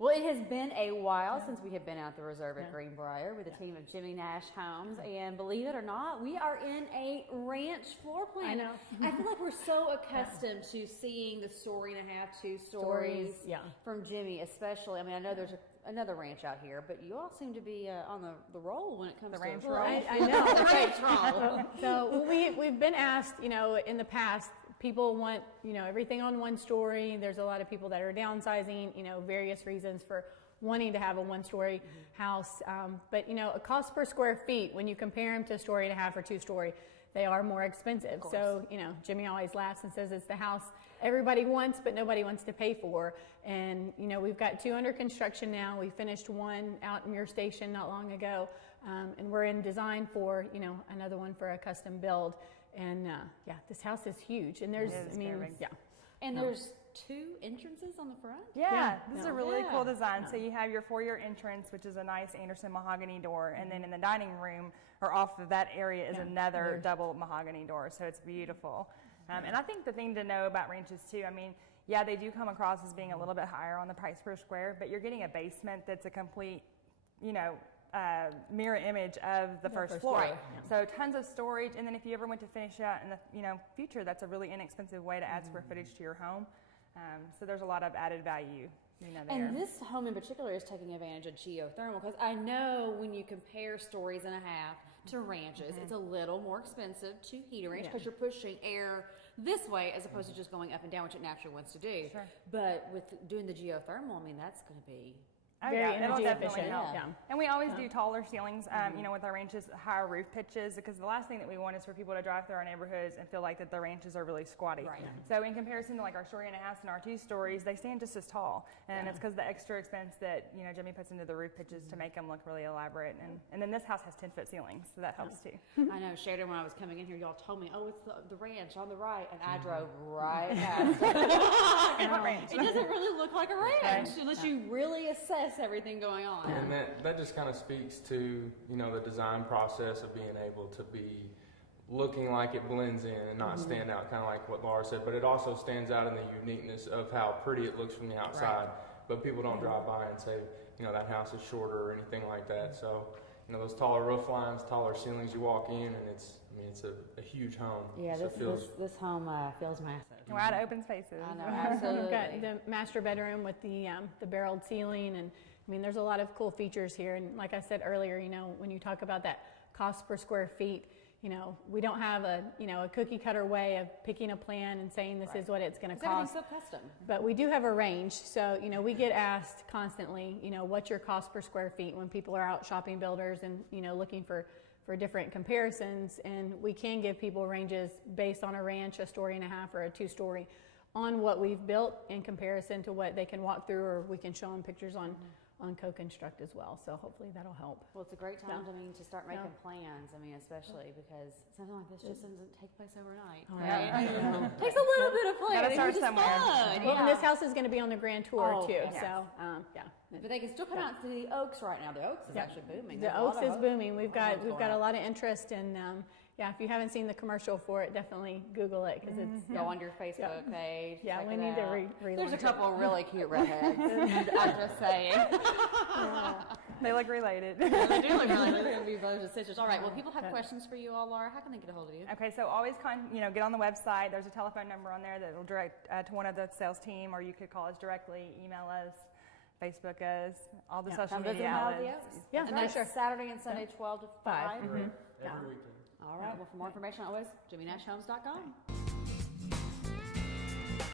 Well, it has been a while since we have been at the Reserve at Greenbrier with a team of Jimmy Nash Homes, and believe it or not, we are in a ranch floor plan. I know. I feel like we're so accustomed to seeing the story and a half, 2 stories from Jimmy, especially. I mean, I know there's another ranch out here, but you all seem to be on the roll when it comes to ranch the roll. ranch. I know. The ranch roll. So we've been asked, in the past, people want, everything on one story. There's a lot of people that are downsizing, various reasons for wanting to have a one-story house. But, a cost per square feet, when you compare them to 1.5 story or 2 story, they are more expensive. So, Jimmy always laughs and says it's the house everybody wants, but nobody wants to pay for. And, we've got 2 under construction now. We finished 1 out in Muir Station not long ago. And we're in design for, another one for a custom build. And this house is huge. And there's, And there's 2 entrances on the front? This is a really cool design. So you have your foyer entrance, which is a nice Anderson mahogany door. And then in the dining room, or off of that area, is another double mahogany door. So it's beautiful. And I think the thing to know about ranches too, I mean, they do come across as being a little bit higher on the price per square, but you're getting a basement that's a complete, mirror image of the first floor. Right. So tons of storage, and then if you ever went to finish out in the future, that's a really inexpensive way to add square footage to your home. So there's a lot of added value, there. And this home in particular is taking advantage of geothermal, because I know when you compare 1.5 stories to ranches, it's a little more expensive to heat a ranch because you're pushing air this way as opposed to just going up and down, which it naturally wants to do. Sure. But with doing the geothermal, I mean, that's going to be very energy it'll definitely efficient. help. And we always do taller ceilings, with our ranches, higher roof pitches, because the last thing that we want is for people to drive through our neighborhoods and feel like that the ranches are really squatty. Right. So in comparison to like our 1.5 story and our 2 stories, they stand just as tall. And it's because the extra expense that, Jimmy puts into the roof pitches to make them look really elaborate. And then this house has 10-foot ceilings, so that helps too. I know, Sheridan, when I was coming in here, y'all told me, it's the ranch on the right, and I drove right past it. It doesn't really look like a ranch unless you really assess everything going on. And that just kind of speaks to, the design process of being able to be looking like it blends in and not stand out, kind of like what Laura said, but it also stands out in the uniqueness of how pretty it looks from the outside. But people don't drive by and say, that house is shorter or anything like that. So, those taller roof lines, taller ceilings, you walk in and it's a huge home. Yeah, so this home feels massive. We're out of open spaces. I know, absolutely. We've got the master bedroom with the barreled ceiling, and there's a lot of cool features here. And like I said earlier, when you talk about that cost per square feet, we don't have a cookie cutter way of picking a plan and saying this is what it's going to cost. Everything's so custom. But we do have a range. So, we get asked constantly, what's your cost per square feet when people are out shopping builders and, looking for different comparisons. And we can give people ranges based on a ranch, 1.5 story or a 2 story, on what we've built in comparison to what they can walk through, or we can show them pictures on co-construct as well. So hopefully that'll help. Well, it's a great time to start making plans. Especially because something like this just doesn't take place overnight. Right? It takes a little bit of planning. Gotta start somewhere. Well, and this house is going to be on the grand tour too. Yes. So But they can still come out to the Oaks right now. The Oaks is actually booming. The Oaks is booming. We've got a lot of interest, and if you haven't seen the commercial for it, definitely Google it, because it's go on your Facebook page. Yeah, we need to relaunch. There's a couple of really cute redheads. I'm just saying. They look related. They do look related. They're going to be brothers and sisters. All right. Well, people have questions for you all, Laura. How can they get a hold of you? Okay, so always get on the website. There's a telephone number on there that will direct to one of the sales team, or you could call us directly, email us, Facebook us, all the social media outlets. Yeah, and that's sure. Saturday and Sunday, 12 to 5. every weekend. All right. Well, for more information, always JimmyNashHomes.com.